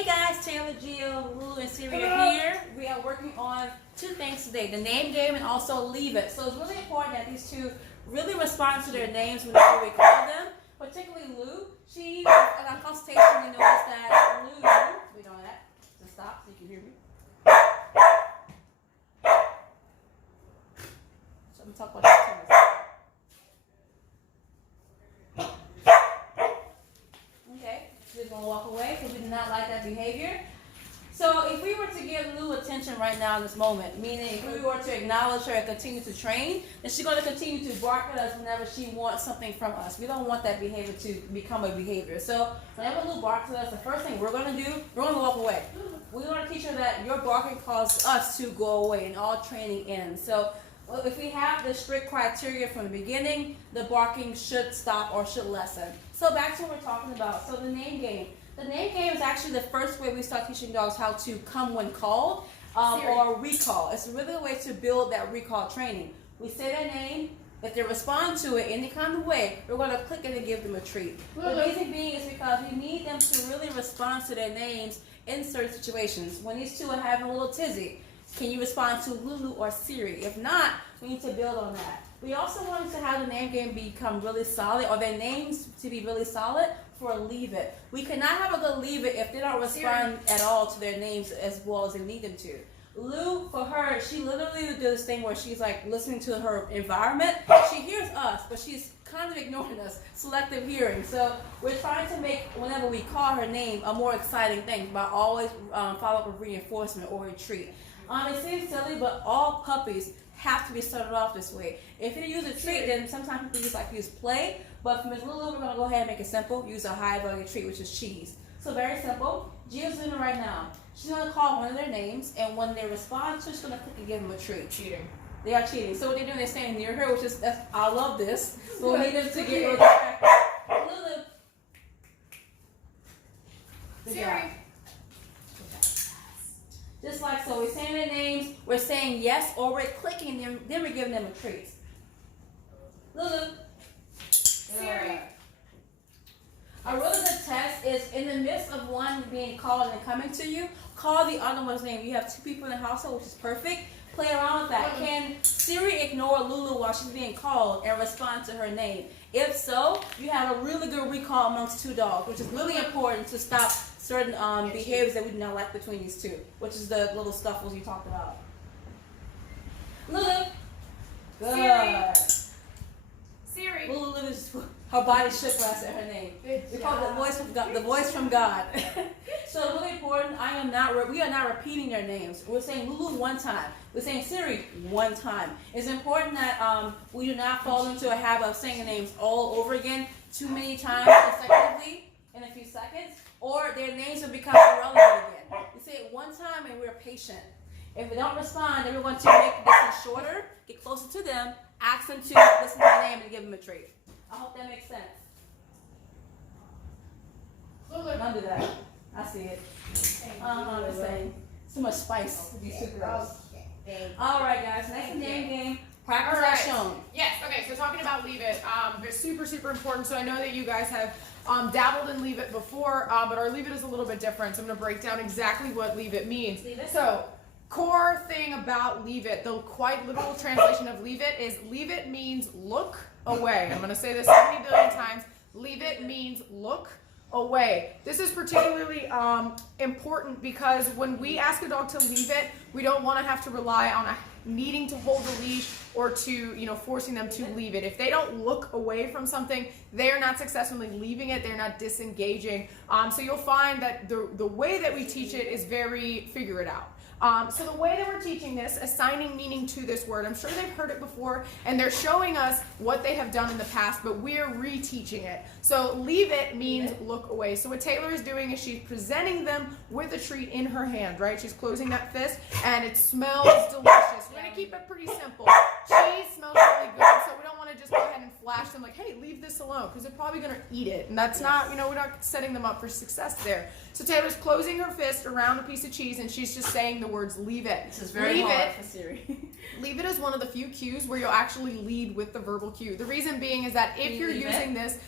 Hey guys, Taylor, Gio, Lulu, and Siri are here. We are working on two things today, the name game and also leave it. So it's really important that these two really respond to their names whenever we call them, particularly Lou. She, in our consultation, we noticed that Lou, wait on that, just stop so you can hear me. So let me talk about that too. She's going to walk away because we do not like that behavior. So if we were to give Lulu attention right now in this moment, meaning if we were to acknowledge her and continue to train, then she's going to continue to bark at us whenever she wants something from us. We don't want that behavior to become a behavior. So whenever Lulu barks at us, the first thing we're going to do, we're going to walk away. We're going to teach her that your barking causes us to go away and all training ends. So if we have the strict criteria from the beginning, the barking should stop or should lessen. So back to what we're talking about. So the name game. The name game is actually the first way we start teaching dogs how to come when called or recall. It's really a way to build that recall training. We say their name. If they respond to it any kind of way, we're going to click it and give them a treat. The reason being is because we need them to really respond to their names in certain situations. When these two are having a little tizzy, can you respond to Lulu or Siri? If not, we need to build on that. We also want to have the name game become really solid, or their names to be really solid for leave it. We cannot have a good leave it if they don't respond at all to their names as well as they need them to. Lou, for her, she literally does this thing where she's like listening to her environment. She hears us, but she's kind of ignoring us, selective hearing. So we're trying to make, whenever we call her name, a more exciting thing by always follow up with reinforcement or a treat. It seems silly, but all puppies have to be started off this way. If you use a treat, then sometimes people use play, but for Ms. Lulu, we're going to go ahead and make it simple. Use a high-value treat, which is cheese. So very simple. Gio's doing it right now. She's going to call one of their names, and when they respond, she's going to click and give them a treat. Cheating. They are cheating. So what they're doing, they're standing near her, which is, I love this. We'll need them to get distracted. Lulu. Siri. Just like so, we're saying their names, we're saying yes, or we're clicking them, then we're giving them a treat. Lulu. Siri. A really good test is in the midst of one being called and coming to you, call the other one's name. You have two people in the household, which is perfect. Play around with that. Can Siri ignore Lulu while she's being called and respond to her name? If so, you have a really good recall amongst two dogs, which is really important to stop certain behaviors that we do not like between these two, which is the little scuffles you talked about. Lulu. Good. Siri. Lulu is, her body shook when I said her name. We call it the voice from God. So it's really important. We are not repeating their names. We're saying Lulu one time. We're saying Siri one time. It's important that we do not fall into a habit of saying the names all over again too many times consecutively in a few seconds, or their names will become irrelevant again. We say it one time and we're patient. If we don't respond, then we're going to make the distance shorter, get closer to them, ask them to listen to their name and give them a treat. I hope that makes sense. Don't do that. I see it. The same. Too much spice. These two girls. All right, guys. Next name game. Practice as shown. Yes. Okay. So talking about leave it, it's super, super important. So I know that you guys have dabbled in leave it before, but our leave it is a little bit different. So I'm going to break down exactly what leave it means. So core thing about leave it, the quite literal translation of leave it means look away. I'm going to say this 70 billion times. Leave it means look away. This is particularly important because when we ask a dog to leave it, we don't want to have to rely on needing to hold the leash or to, forcing them to leave it. If they don't look away from something, they are not successfully leaving it. They're not disengaging. So you'll find that the way that we teach it is very figure it out. So the way that we're teaching this, assigning meaning to this word, I'm sure they've heard it before, and they're showing us what they have done in the past, but we're reteaching it. So leave it means look away. So what Taylor is doing is she's presenting them with a treat in her hand, right? She's closing that fist, and it smells delicious. We're going to keep it pretty simple. Cheese smells really good, so we don't want to just go ahead and flash them like, hey, leave this alone, because they're probably going to eat it, and that's not, we're not setting them up for success there. So Taylor's closing her fist around a piece of cheese, and she's just saying the words leave it. This is very hard for Siri. Leave it is one of the few cues where you'll actually lead with the verbal cue. The reason being is that if you're using this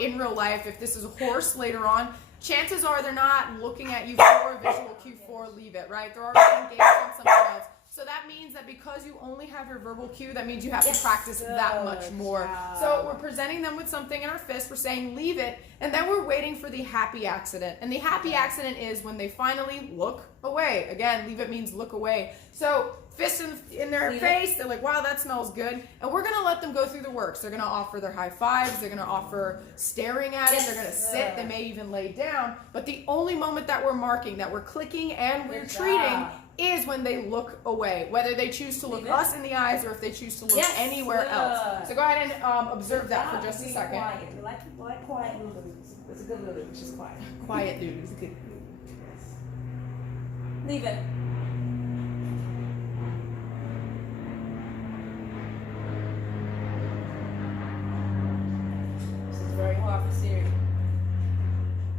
in real life, if this is a horse later on, chances are they're not looking at you for a visual cue for leave it, right? They're already engaged on something else. So that means that because you only have your verbal cue, that means you have to practice that much more. So we're presenting them with something in our fist, we're saying leave it, and then we're waiting for the happy accident. And the happy accident is when they finally look away. Again, leave it means look away. So fist in their face, they're like, wow, that smells good. And we're gonna let them go through the works. They're gonna offer their high fives, they're gonna offer staring at it, they're gonna sit, they may even lay down. But the only moment that we're marking, that we're clicking and we're treating, is when they look away, whether they choose to look us in the eyes or if they choose to look anywhere else. So go ahead and observe that for just a second. Quiet. We like quiet Lulu. It's a good Lulu. She's quiet. Quiet Lulu is a good Lulu. Leave it. This is very hard for Siri.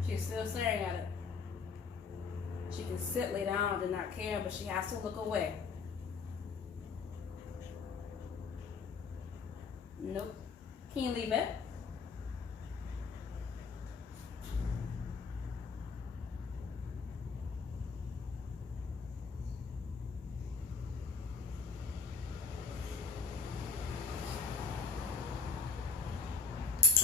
She's still staring at it. She can sit, lay down, did not care, but she has to look away. Nope. Can you leave it?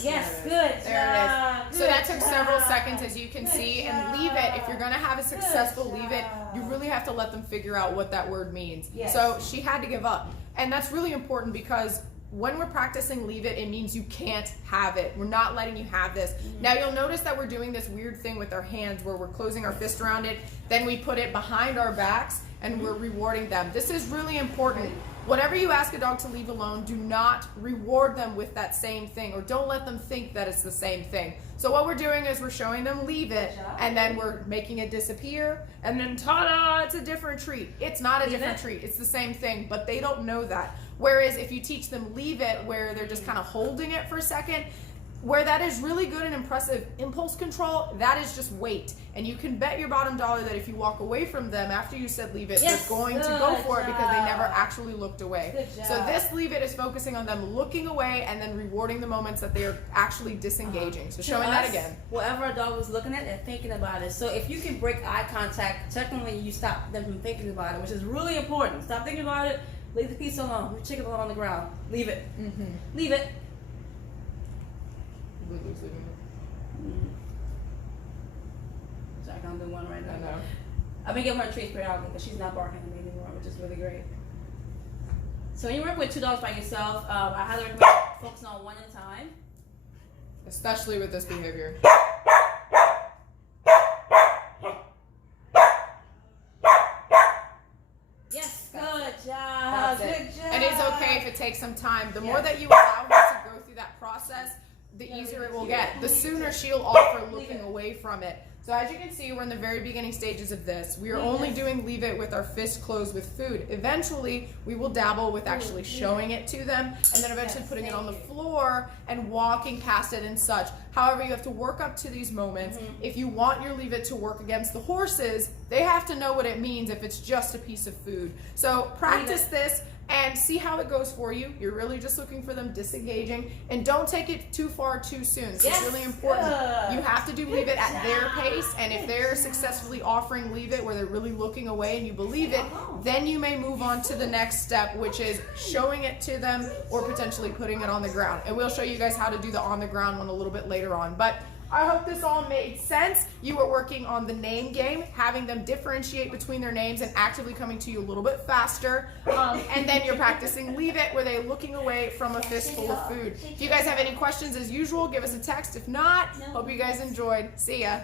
Yes, good There job. it is. So that took several seconds, as you can see, and leave it. If you're going to have a successful leave it, you really have to let them figure out what that word means. Yes. So she had to give up. And that's really important because when we're practicing leave it, it means you can't have it. We're not letting you have this. Now you'll notice that we're doing this weird thing with our hands where we're closing our fist around it, then we put it behind our backs and we're rewarding them. This is really important. Whatever you ask a dog to leave alone, do not reward them with that same thing, or don't let them think that it's the same thing. So what we're doing is we're showing them leave it, and then we're making it disappear, and then ta-da, it's a different treat. It's not a different treat, it's the same thing, but they don't know that. Whereas if you teach them leave it, where they're just kind of holding it for a second, where that is really good and impressive impulse control, that is just wait. And you can bet your bottom dollar that if you walk away from them after you said leave it, they're going to go for it because they never actually looked away. So this leave it is focusing on them looking away and then rewarding the moments that they are actually disengaging. So showing that again. Whatever a dog was looking at, they're thinking about it. So if you can break eye contact, technically you stop them from thinking about it, which is really important. Stop thinking about it, leave the piece alone. Your chicken alone on the ground. Leave it. Leave it. Lulu's leaving it. So I can do one right now. I know. I've been giving her treats periodically because she's not barking at me anymore, which is really great. So when you work with two dogs by yourself, I highly recommend focusing on one at a time. Especially with this behavior. Yes, good job. That's it. Good job. And it's okay if it takes some time. The more that you allow her to go through that process, the easier it will get. The sooner she'll offer looking away from it. So as you can see, we're in the very beginning stages of this. We are only doing leave it with our fist closed with food. Eventually, we will dabble with actually showing it to them and then eventually putting it on the floor and walking past it and such. However, you have to work up to these moments. If you want your leave it to work against the horses, they have to know what it means if it's just a piece of food. So practice this and see how it goes for you. You're really just looking for them disengaging, and don't take it too far too soon. It's really important. You have to do leave it at their pace, and if they're successfully offering leave it where they're really looking away and you believe it, then you may move on to the next step, which is showing it to them or potentially putting it on the ground. And we'll show you guys how to do the on the ground one a little bit later on. But I hope this all made sense. You were working on the name game, having them differentiate between their names and actively coming to you a little bit faster. And then you're practicing leave it, where they're looking away from a fistful of food. If you guys have any questions, as usual, give us a text. If not, hope you guys enjoyed. See ya.